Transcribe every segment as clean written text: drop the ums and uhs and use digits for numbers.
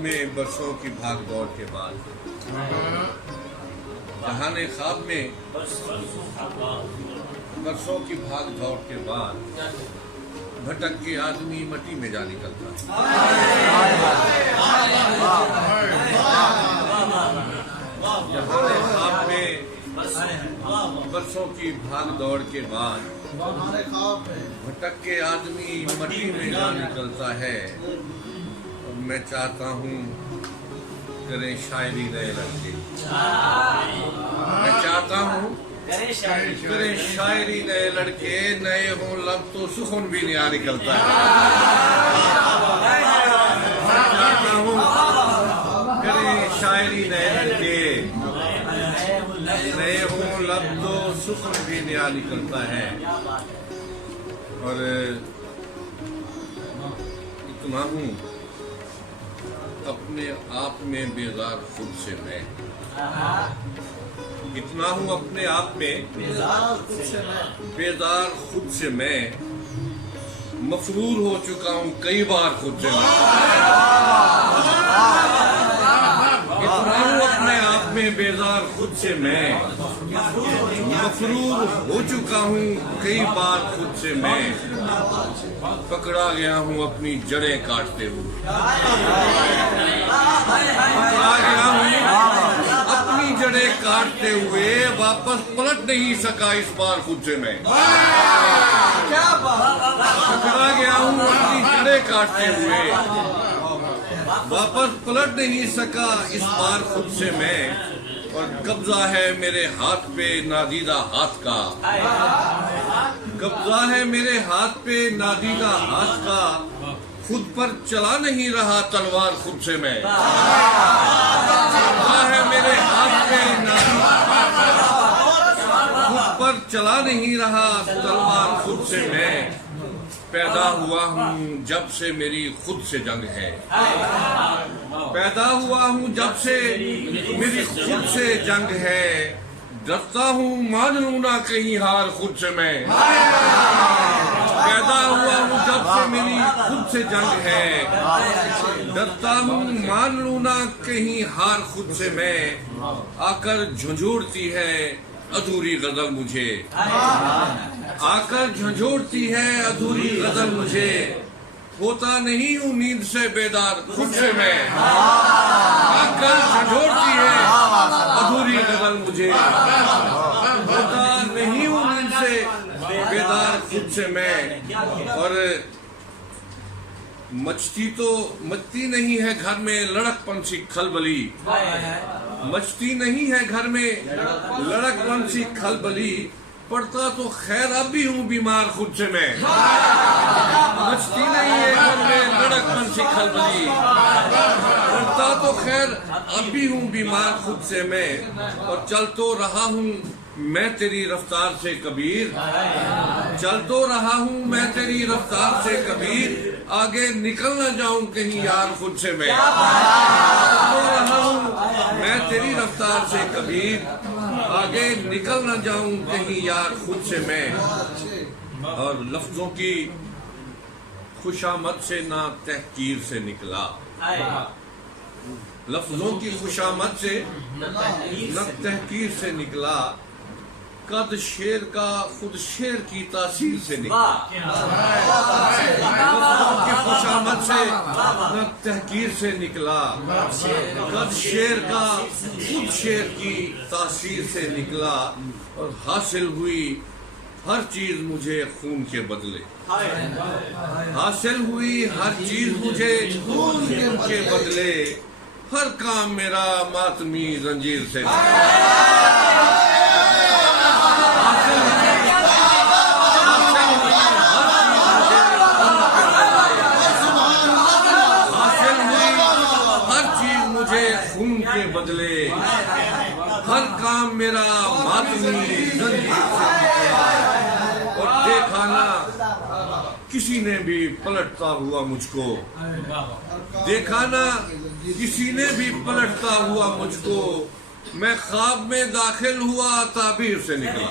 में बरसों की भाग दौड़ के बाद, जहाने ख्वाब में बरसों की भाग दौड़ के बाद भटक के आदमी मट्टी में जा निकलता जहाने ख्वाब में बरसों की भाग दौड़ के बाद भटक के आदमी मट्टी में जा निकलता है। और मैं चाहता हूँ करें शायरी नए लड़के, मैं चाहता हूँ करें शायरी नए लड़के, नए हों लब तो सुकून भी नया निकलता है। मैं चाहता हूँ करें शायरी नए लड़के, नए हों लब तो सुकून भी नया निकलता है। और इतना हूँ अपने आप में बेजार खुद से मैं, इतना हूँ अपने आप में बेजार खुद से मैं, मफरूर हो चुका हूँ कई बार खुद से मैं। इतना हूँ अपने आप में बेजार खुद से मैं, मफरूर हो चुका हूँ कई बार खुद से मैं, पकड़ा गया हूँ अपनी जड़ें काटते हुए, पकड़ा गया हूँ अपनी जड़ें काटते हुए, वापस पलट नहीं सका इस बार खुद से मैं। पकड़ा गया हूँ अपनी जड़ें काटते हुए, वापस पलट नहीं सका इस बार खुद से मैं। और कब्जा है मेरे हाथ पे नादीदा हाथ का, कब्जा है मेरे हाथ पे नादीदा हाथ का, खुद पर चला नहीं रहा तलवार खुद से मैं। कब्जा है मेरे हाथ पे नादीदा हाथ का, खुद पर चला नहीं रहा तलवार खुद से मैं। पैदा हुआ हूँ जब से मेरी खुद से जंग है, पैदा हुआ हूँ जब से मेरी खुद से जंग है, डरता हूँ मान लूँ ना कहीं हार खुद से मैं। पैदा हुआ हूँ जब से मेरी खुद से जंग है, डरता हूँ मान लूँ ना कहीं हार खुद से मैं। आकर झंझोड़ती है अधूरी गजल मुझे, आकर झंझोड़ती है अधूरी गजल मुझे, होता नहीं हूँ नींद से बेदार खुद से मैं। आकर झंझोड़ती है अधूरी गजल मुझे, होता नहीं हूँ नींद से बेदार खुद से मैं। और मचती नहीं है घर में लड़कपन सी खलबली, मचती नहीं है घर में लड़कपन सी खलबली, पढ़ता तो खैर अब भी हूँ बीमार खुद से मैं। मचती नहीं है घर में लड़कपन सी खलबली, पढ़ता तो खैर अब भी हूँ बीमार खुद से मैं। और चल तो रहा हूँ मैं तेरी रफ्तार से कबीर, चल तो रहा हूँ मैं तेरी रफ्तार से कबीर, आगे निकल न जाऊं कहीं यार खुद से मैं। चल तो रहा हूँ मैं तेरी रफ्तार से कबीर, आगे निकल न जाऊं कहीं यार खुद से मैं। और लफ्जों की खुशामद से ना तहकीर से निकला, लफ्जों की खुशामद से न तहकीर से निकला, कद शेर का खुद शेर की तासीर से निकला। लफ्जों की खुशामद से न तहकीर से निकला, कद शेर का खुद शेर की तासीर से निकला। और हासिल हुई हर चीज मुझे खून के बदले, हासिल हुई हर चीज मुझे खून के बदले, हर काम मेरा मातमी जंजीर से खून के बदले, हर काम मेरा मातमी जंजीर से निकला। और देखा ना किसी ने भी पलटता हुआ मुझको, देखा ना किसी ने भी पलटता हुआ मुझको, मैं ख्वाब में दाखिल हुआ ताबीर से निकला।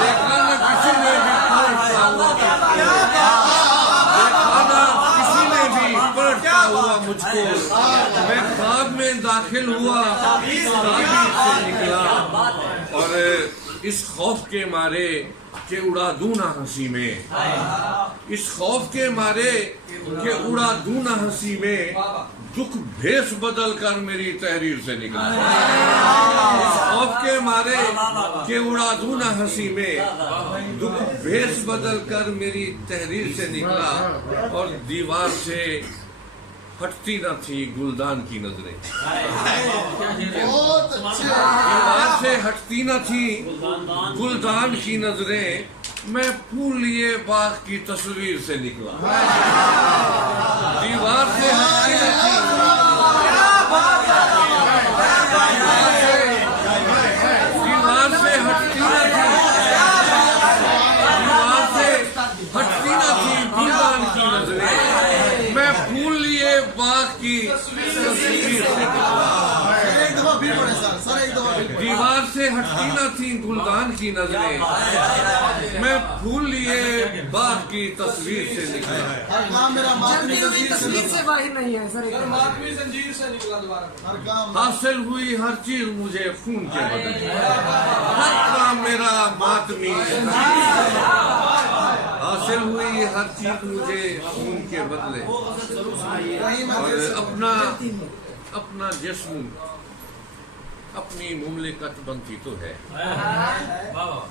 देखा ना किसी ने भी पलटता हुआ, देखा ना किसी ने भी पलटता हुआ मुझको, दाखिल हुआ ताबीज़ से निकला, और इस खौफ के मारे के उड़ा दूं ना हंसी में, इस खौफ के मारे के उड़ा दूं ना हंसी में, दुख भेष बदल कर मेरी तहरीर से निकला। इस खौफ के मारे के उड़ा दूं ना हंसी में, दुख भेष बदल कर मेरी तहरीर से निकला, और दीवार से हटती न थी गुलदान की नजरें, दीवार से हटती न थी गुलदान की नजरें, मैं फूल लिए बाग की तस्वीर से निकला। दीवार से हटती न थी, दीवार से हटती न थी, दीवार से हटती न थी गुलदान की नजरें, मैं फूल लिए बाग की तस्वीर से निकला। दीवार से हटती न थी गुलदान की नजरें, मैं फूल लिए बाग की तस्वीर से निकला। तस्वीर से बाहर नहीं है सर, हासिल हुई हर चीज मुझे खून के बदले, हर काम मेरा मातमी, हासिल हुई हर चीज मुझे खून के बदले, और अपना जिस्म अपनी मुमलिकत बनती तो है,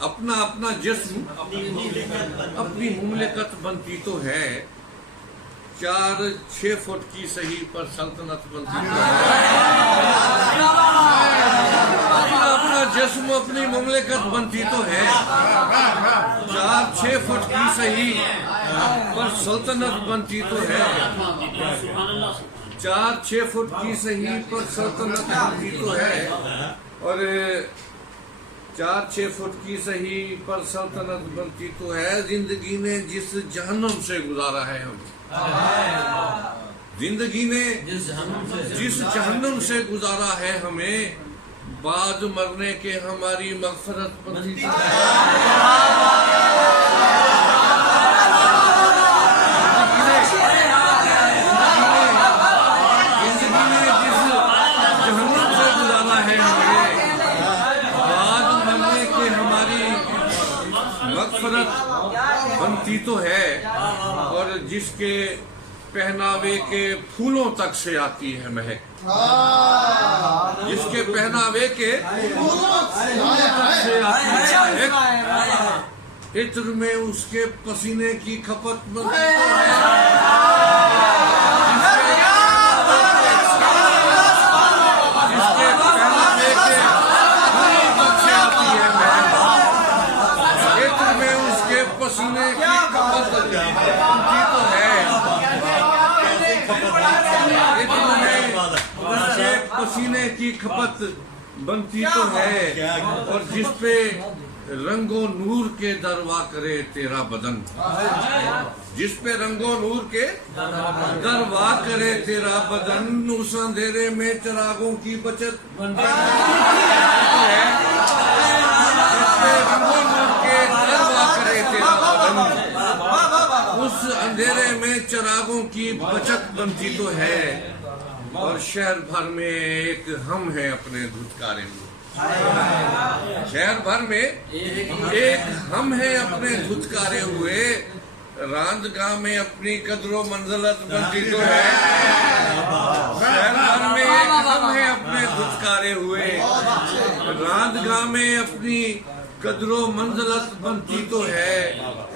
अपना जिस्म अपनी मुमलिकत बनती तो है, 4-6 फुट की सही पर सल्तनत बनती तो है। अपना जिस्म अपनी मुमलिकत बनती तो है, 4-6 फुट की सही पर सल्तनत बनती तो है, 4-6 फुट की सही पर सल्तनत बनती तो है, और 4-6 फुट की सही पर सल्तनत बनती तो है। जिंदगी ने जिस जहन्नुम से गुजारा है हम, जिंदगी ने जिस जहन्नुम से गुजारा है हमें, बाद मरने के हमारी मगफरत बनती तो है। मगफरत बनती तो है, और जिसके पहनावे के फूलों तक से आती है महक, जिसके पहनावे के फूलों तक से आती है महक, इत्र में उसके पसीने की खपत बनती तो है। जिसके पहनावे के फूलों तक से आती है महक, पसीने की खपत बनती तो है, उसके पसीने की खपत बनती तो है, और जिस पे रंगो नूर के दरवा करे तेरा बदन, जिस पे रंगो नूर के दरवा करे तेरा बदन, उस अंधेरे में चिरागों की बचत बनती है, जिस पे रंगो नूर के दरवा करे तेरा बदन, उस अंधेरे में चिरागों की बचत बनती तो है, और शहर भर में एक हम है अपने धुतकारे हुए, शहर भर में एक हम है अपने धुतकारे हुए, रांदगाह में अपनी कदरों मंजिलत बनती तो है, शहर भर में एक हम है अपने धुतकारे हुए, रांदगाह में अपनी कदरों मंजिलत बनती तो है,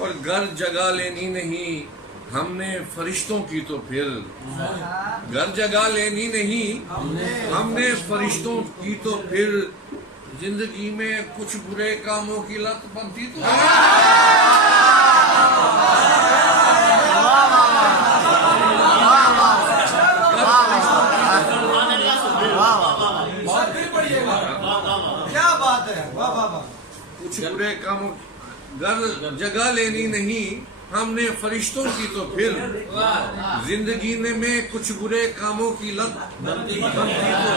और घर जगह लेनी नहीं हमने फरिश्तों की तो फिर, घर जगह लेनी नहीं हमने फरिश्तों की तो फिर, जिंदगी में कुछ बुरे कामों की लत बनती तो है। क्या बात है, वाह वाह वाह। कुछ बुरे कामों घर जगह लेनी नहीं हमने फरिश्तों की तो फिर, जिंदगी में कुछ बुरे कामों की लत बनती तो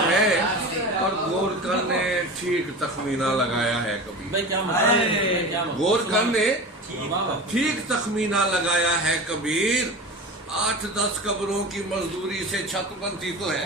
है, और गोरकर ने ठीक तखमीना लगाया है कभी, गोरकर ने ठीक तखमीना लगाया है कबीर, 8-10 कब्रों की मजदूरी से छत बनती तो है।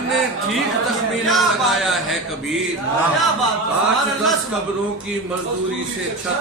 ने ठीक तखमीना लगाया है कबीर, 8-10 कब्रों की मजदूरी से छत